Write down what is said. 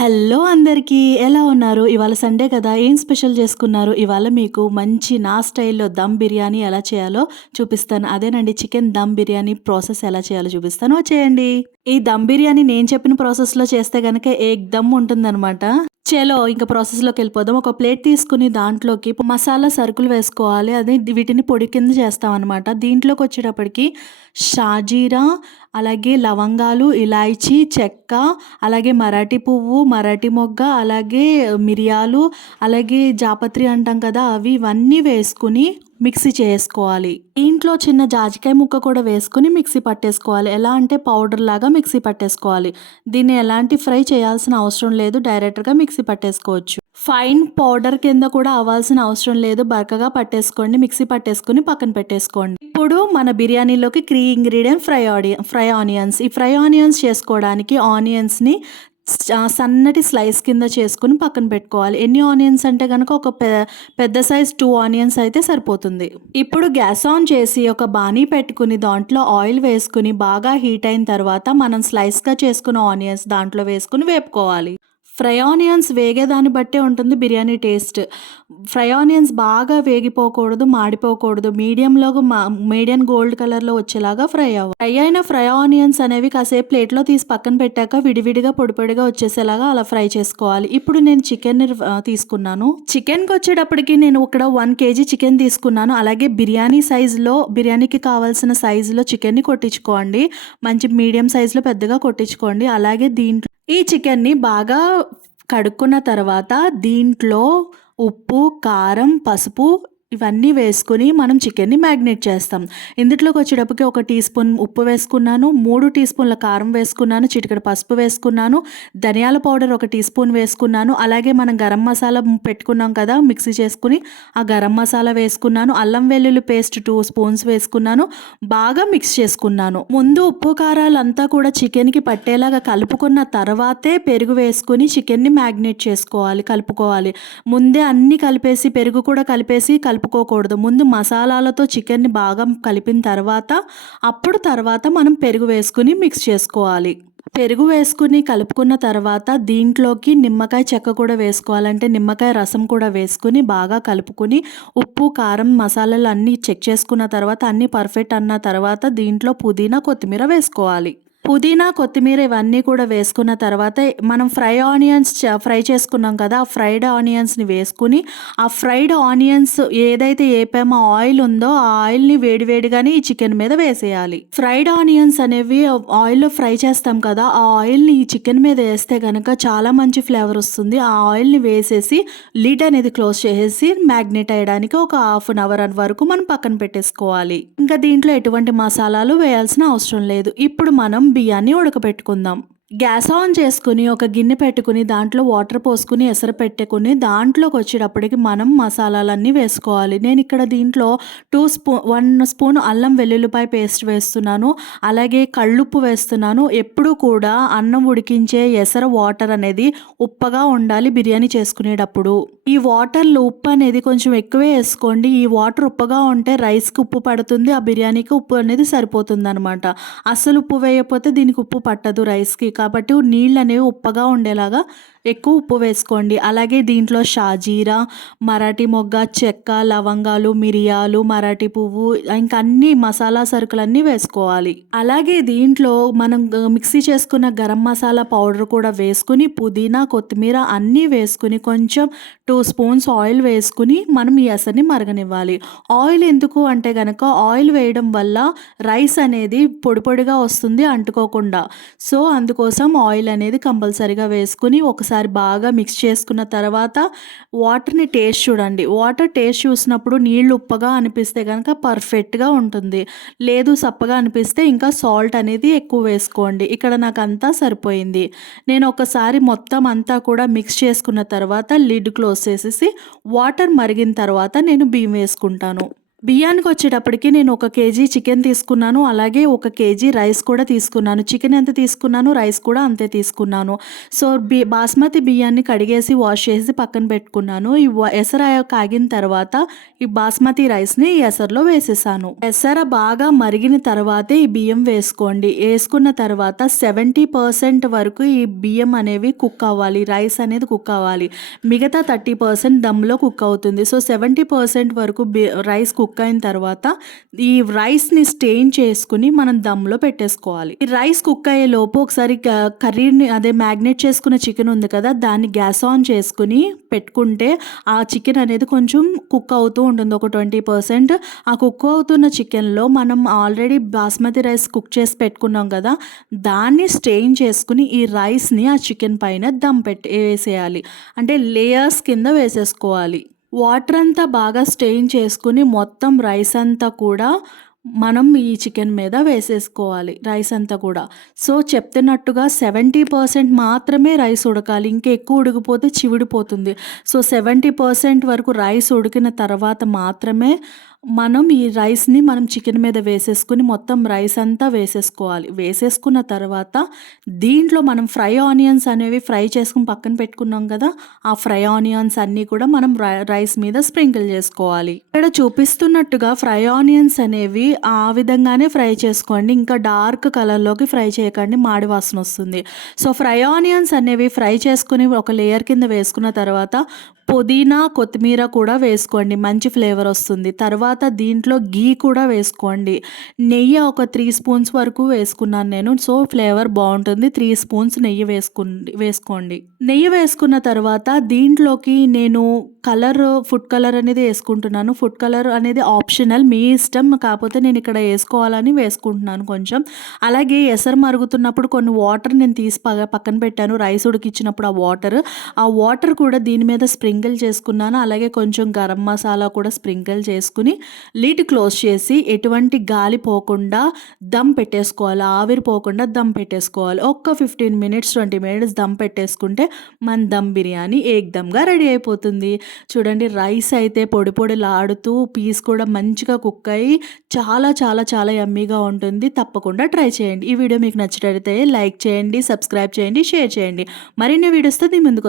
Hello అందరికీ. ఎలా ఉన్నారు? ఇవాళ సండే కదా! ఏం స్పెషల్ చేసుకున్నారు? ఇవాళ మీకు మంచి నా స్టైల్‌లో దమ్ బిర్యానీ ఎలా చేయాలో చూపిస్తాను. అదేనండి, చికెన్ దమ్ బిర్యానీ ప్రాసెస్ ఎలా చేయాలో చూపిస్తాను. వచ్చేయండి. ఈ దమ్ బిర్యానీ నేను చెప్పిన ప్రాసెస్‌లో చేస్తే గనక ఏక్దమ్ ఉంటుందనమాట. చలో ఇంక ప్రాసెస్‌లోకెళ్ళిపోదాం. ఒక ప్లేట్ తీసుకొని దాంట్లోకి మసాలా సరుకులు వేసుకోవాలి. వీటిని పొడి కింద చేస్తామనమాట. దీంట్లోకొచ్చేటప్పటికి షాజీరా, అలాగే లవంగాలు, ఇలాయచీ, చెక్క, అలాగే మరాఠీ పువ్వు, మరాఠీ మొగ్గ, అలాగే మిరియాలు, అలాగే జాపత్రి అంటాం కదా! ఇవన్నీ వేసుకొని మిక్సీ చేసుకోవాలి. ఇంట్లో చిన్న జాజికాయ ముక్క కూడా వేసుకొని మిక్సీ పట్టేసుకోవాలి. ఎలా అంటే పౌడర్ లాగా మిక్సీ పట్టేసుకోవాలి. దీన్ని ఎలాంటి ఫ్రై చేయాల్సిన అవసరం లేదు. డైరెక్ట్‌గా మిక్సీ పట్టేసుకోవచ్చు. ఫైన్ పౌడర్ కింద కూడా అవ్వాల్సిన అవసరం లేదు. బరకగా పట్టేసుకోండి. మిక్సీ పట్టేసుకొని పక్కన పెట్టేసుకోండి. ఇప్పుడు మన బిర్యానీలోకి ఇంగ్రీడియంట్ ఫ్రై ఆనియన్స్. ఈ ఫ్రై ఆనియన్స్ చేసుకోవడానికి ఆనియన్స్‌ని సన్నటి స్లైస్ కింద చేసుకొని పక్కన పెట్టుకోవాలి. ఎన్ని ఆనియన్స్ అంటే గనక ఒక పెద్ద సైజ్ 2 ఆనియన్స్ అయితే సరిపోతుంది. ఇప్పుడు గ్యాస్ ఆన్ చేసి ఒక బాణీ పెట్టుకుని దాంట్లో ఆయిల్ వేసుకుని బాగా హీట్ అయిన తర్వాత మనం స్లైస్‌గా చేసుకున్న ఆనియన్స్ దాంట్లో వేసుకొని వేపుకోవాలి. ఫ్రై ఆనియన్స్ వేగేదాన్ని బట్టే ఉంటుంది బిర్యానీ టేస్ట్. ఫ్రై ఆనియన్స్ బాగా వేగిపోకూడదు, మాడిపోకూడదు. మీడియం గోల్డ్ కలర్‌లో వచ్చేలాగా ఫ్రై అవ్వాలి. ఫ్రై ఆనియన్స్ అనేవి కాసేపు ప్లేట్‌లో తీసి పక్కన పెట్టాక విడివిడిగా పొడి పొడిగా వచ్చేసేలాగా అలా ఫ్రై చేసుకోవాలి. ఇప్పుడు నేను చికెన్‌ని తీసుకున్నాను. చికెన్‌కి వచ్చేటప్పటికి నేను ఇక్కడ 1 కేజీ చికెన్ తీసుకున్నాను. అలాగే బిర్యానీకి కావాల్సిన సైజులో చికెన్‌ని కొట్టించుకోండి. మంచి మీడియం సైజులో పెద్దగా కొట్టించుకోండి. అలాగే ఈ చికెన్‌ని బాగా కడుక్కున్న తర్వాత దీంట్లో ఉప్పు, కారం, పసుపు ఇవన్నీ వేసుకొని మనం చికెన్‌ని మ్యాగ్నేట్ చేస్తాం. ఇందులోకి వచ్చేటప్పటికి 1 టీ స్పూన్ ఉప్పు వేసుకున్నాను, 3 టీ స్పూన్ల కారం వేసుకున్నాను, చిటికెడు పసుపు వేసుకున్నాను, ధనియాల పౌడర్ 1 టీ స్పూన్ వేసుకున్నాను, అలాగే మనం గరం మసాలా పెట్టుకున్నాం కదా మిక్సీ చేసుకుని, ఆ గరం మసాలా వేసుకున్నాను, అల్లం వెల్లుల్లి పేస్ట్ 2 స్పూన్స్ వేసుకున్నాను, బాగా మిక్స్ చేసుకున్నాను. ముందు ఉప్పు కారాలంతా కూడా చికెన్‌కి పట్టేలాగా కలుపుకున్న తర్వాతే పెరుగు వేసుకొని చికెన్‌ని మ్యాగ్నేట్ చేసుకోవాలి, కలుపుకోవాలి. ముందే అన్నీ కలిపేసి పెరుగు కూడా కలుపుకోకూడదు. ముందు మసాలాలతో చికెన్‌ని బాగా కలిపిన తర్వాత మనం పెరుగు వేసుకొని మిక్స్ చేసుకోవాలి. పెరుగు వేసుకుని కలుపుకున్న తర్వాత దీంట్లోకి నిమ్మకాయ చెక్క కూడా వేసుకోవాలంటే నిమ్మకాయ రసం కూడా వేసుకుని బాగా కలుపుకొని ఉప్పు, కారం, మసాలాలు అన్నీ చెక్ చేసుకున్న తర్వాత అన్నీ పర్ఫెక్ట్ అన్న తర్వాత దీంట్లో పుదీనా, కొత్తిమీర వేసుకోవాలి. పుదీనా, కొత్తిమీర ఇవన్నీ కూడా వేసుకున్న తర్వాత మనం ఫ్రై చేసుకున్నాం కదా! ఆ ఫ్రైడ్ ఆనియన్స్‌ని వేసుకుని ఆ ఫ్రైడ్ ఆనియన్స్ ఏదైతే ఏపామో ఆయిల్ ఉందో ఆ ఆయిల్‌ని వేడివేడిగానే ఈ చికెన్ మీద వేసేయాలి. ఫ్రైడ్ ఆనియన్స్ అనేవి ఆయిల్‌లో ఫ్రై చేస్తాం కదా! ఆ ఆయిల్‌ని ఈ చికెన్ మీద వేస్తే గనక చాలా మంచి ఫ్లేవర్ వస్తుంది. ఆ ఆయిల్‌ని వేసేసి లిడ్ అనేది క్లోజ్ చేసేసి మ్యాగ్నేట్ అయ్యడానికి ఒక హాఫ్ అన్ అవర్ వరకు మనం పక్కన పెట్టేసుకోవాలి. ఇంకా దీంట్లో ఎటువంటి మసాలాలు వేయాల్సిన అవసరం లేదు. ఇప్పుడు మనం బియ్యాన్ని ఉడకబెట్టుకుందాం. గ్యాస్ ఆన్ చేసుకుని ఒక గిన్నె పెట్టుకుని దాంట్లో వాటర్ పోసుకుని ఎసరు పెట్టుకుని దాంట్లోకి వచ్చేటప్పటికి మనం మసాలాలన్నీ వేసుకోవాలి. నేను ఇక్కడ దీంట్లో 1 స్పూన్ అల్లం వెల్లుల్లిపాయ పేస్ట్ వేస్తున్నాను. అలాగే కళ్ళుప్పు వేస్తున్నాను. ఎప్పుడు కూడా అన్నం ఉడికించే ఎసరు వాటర్ అనేది ఉప్పగా ఉండాలి బిర్యానీ చేసుకునేటప్పుడు. ఈ వాటర్లో ఉప్పు అనేది కొంచెం ఎక్కువే వేసుకోండి. ఈ వాటర్ ఉప్పగా ఉంటే రైస్కి ఉప్పు పడుతుంది, ఆ బిర్యానీకి ఉప్పు అనేది సరిపోతుంది అనమాట. అస్సలు ఉప్పు వేయకపోతే దీనికి ఉప్పు పట్టదు రైస్కి. కాబట్టి నీళ్ళు అనేవి ఉప్పగా ఉండేలాగా ఎక్కువ ఉప్పు వేసుకోండి. అలాగే దీంట్లో షాజీరా, మరాఠీ మొగ్గ, చెక్క, లవంగాలు, మిరియాలు, మరాఠీ పువ్వు ఇంకా అన్ని మసాలా సరుకులన్నీ వేసుకోవాలి. అలాగే దీంట్లో మనం మిక్సీ చేసుకున్న గరం మసాలా పౌడర్ కూడా వేసుకుని పుదీనా, కొత్తిమీర అన్నీ వేసుకుని కొంచెం 2 స్పూన్స్ ఆయిల్ వేసుకుని మనం ఈ ఎసరిని మరగనివ్వాలి. ఆయిల్ ఎందుకు అంటే గనక ఆయిల్ వేయడం వల్ల రైస్ అనేది పొడి పొడిగా వస్తుంది అంటుకోకుండా. సో అందుకోసం ఆయిల్ అనేది కంపల్సరీగా వేసుకుని ఒకసారి బాగా మిక్స్ చేసుకున్న తర్వాత వాటర్‌ని టేస్ట్ చూడండి. వాటర్ టేస్ట్ చూసినప్పుడు నీళ్ళు ఉప్పగా అనిపిస్తే గనక పర్ఫెక్ట్‌గా ఉంటుంది. లేదు సప్పగా అనిపిస్తే ఇంకా సాల్ట్ అనేది ఎక్కువ వేసుకోండి. ఇక్కడ నాకంతా సరిపోయింది. నేను ఒకసారి మొత్తం అంతా కూడా మిక్స్ చేసుకున్న తర్వాత లిడ్ క్లోజ్ చేసేసి వాటర్ మరిగిన తర్వాత నేను బియ్యం వేసుకుంటాను. బియ్యానికొచ్చేటప్పటికి నేను 1 కేజీ చికెన్ తీసుకున్నాను. అలాగే 1 కేజీ రైస్ కూడా తీసుకున్నాను. చికెన్ ఎంత తీసుకున్నానో రైస్ కూడా అంతే తీసుకున్నాను. సో, బాస్మతి బియ్యాన్ని కడిగేసి, వాష్ చేసి పక్కన పెట్టుకున్నాను. ఎసర కాగిన తర్వాత ఈ బాస్మతి రైస్‌ని ఈ ఎసరులో వేసేసాను. ఎసర బాగా మరిగిన తర్వాతే ఈ బియ్యం వేసుకోండి. ఏసుకున్న తర్వాత 70% వరకు ఈ బియ్యం అనేవి కుక్ అవ్వాలి. రైస్ అనేది కుక్ అవ్వాలి. మిగతా 30% దమ్‌లో కుక్ అవుతుంది. సో, 70% వరకు రైస్ కుక్ అయిన తర్వాత ఈ రైస్‌ని స్టెయిన్ చేసుకొని మనం దమ్‌లో పెట్టేసుకోవాలి. ఈ రైస్ కుక్ అయ్యేలోపు ఒకసారి కర్రీని మ్యాగ్నేట్ చేసుకున్న చికెన్ ఉంది కదా! దాన్ని గ్యాస్ ఆన్ చేసుకొని పెట్టుకుంటే ఆ చికెన్ అనేది కొంచెం కుక్ అవుతూ ఉంటుంది. ఒక 20%. ఆ కుక్ అవుతున్న చికెన్‌లో మనం ఆల్రెడీ బాస్మతి రైస్ కుక్ చేసి పెట్టుకున్నాం కదా! దాన్ని స్టెయిన్ చేసుకొని ఈ రైస్‌ని ఆ చికెన్ పైన వేసేయాలి. అంటే లేయర్స్ కింద వేసేసుకోవాలి. వాటర్ అంతా బాగా స్టెయిన్ చేసుకొని మొత్తం రైస్ అంతా కూడా మనం ఈ చికెన్ మీద వేసేసుకోవాలి. రైస్ అంతా కూడా. సో, చెప్తున్నట్టుగా 70% మాత్రమే రైస్ ఉడకాలి. ఇంకా ఎక్కువ ఉడికిపోతే చివిడిపోతుంది. సో, 70% వరకు రైస్ ఉడికిన తర్వాత మాత్రమే మనం ఈ రైస్‌ని చికెన్ మీద వేసేసుకొని మొత్తం రైస్ అంతా వేసేసుకోవాలి. వేసేసుకున్న తర్వాత దీంట్లో మనం ఫ్రై ఆనియన్స్ అనేవి ఫ్రై చేసుకొని పక్కన పెట్టుకున్నాం కదా! ఆ ఫ్రై ఆనియన్స్ అన్నీ కూడా మనం రైస్ మీద స్ప్రింకిల్ చేసుకోవాలి. ఇక్కడ చూపిస్తున్నట్టుగా ఫ్రై ఆనియన్స్ అనేవి ఆ విధంగానే ఫ్రై చేసుకోండి. ఇంకా డార్క్ కలర్‌లోకి ఫ్రై చేయకండి. మాడి వాసన వస్తుంది. సో, ఫ్రై ఆనియన్స్ అనేవి ఫ్రై చేసుకొని ఒక లేయర్ కింద వేసుకున్న తర్వాత పుదీనా, కొత్తిమీర కూడా వేసుకోండి. మంచి ఫ్లేవర్ వస్తుంది. తర్వాత దీంట్లో ఘీ కూడా వేసుకోండి. నెయ్యి ఒక 3 స్పూన్స్ వరకు వేసుకున్నాను నేను. సో, ఫ్లేవర్ బావుంటుంది. 3 స్పూన్స్ నెయ్యి వేసుకోండి. నెయ్యి వేసుకున్న తర్వాత దీంట్లోకి నేను ఫుడ్ కలర్ అనేది వేసుకుంటున్నాను. ఫుడ్ కలర్ అనేది ఆప్షనల్. మీ ఇష్టం. కాకపోతే నేను ఇక్కడ వేసుకోవాలని వేసుకుంటున్నాను కొంచెం. అలాగే ఎసరు మరుగుతున్నప్పుడు కొన్ని వాటర్ నేను తీసి పక్కన పెట్టాను. రైస్ ఉడికించినప్పుడు ఆ వాటర్ కూడా దీని మీద స్ప్రింకిల్ చేసుకున్నాను. అలాగే కొంచెం గరం మసాలా కూడా స్ప్రింకిల్ చేసుకుని లిడ్ క్లోజ్ చేసి ఎటువంటి గాలి పోకుండా దమ్ పెట్టేసుకోవాలి. ఆవిరి పోకుండా దమ్ పెట్టేసుకోవాలి. ఒక్క 15 మినిట్స్ 20 మినిట్స్ దమ్ పెట్టేసుకుంటే మన దమ్ బిర్యానీ ఏకదమ్‌గా రెడీ అయిపోతుంది. చూడండి రైస్ అయితే పొడి పొడిలాడుతూ పీస్ కూడా మంచిగా కుక్ అయ్యి చాలా చాలా చాలా యమ్మీగా ఉంటుంది. తప్పకుండా ట్రై చేయండి. ఈ వీడియో మీకు నచ్చినట్లయితే లైక్ చేయండి, సబ్స్క్రైబ్ చేయండి, షేర్ చేయండి. మరిన్ని వీడియోస్‌తో మీ ముందుకు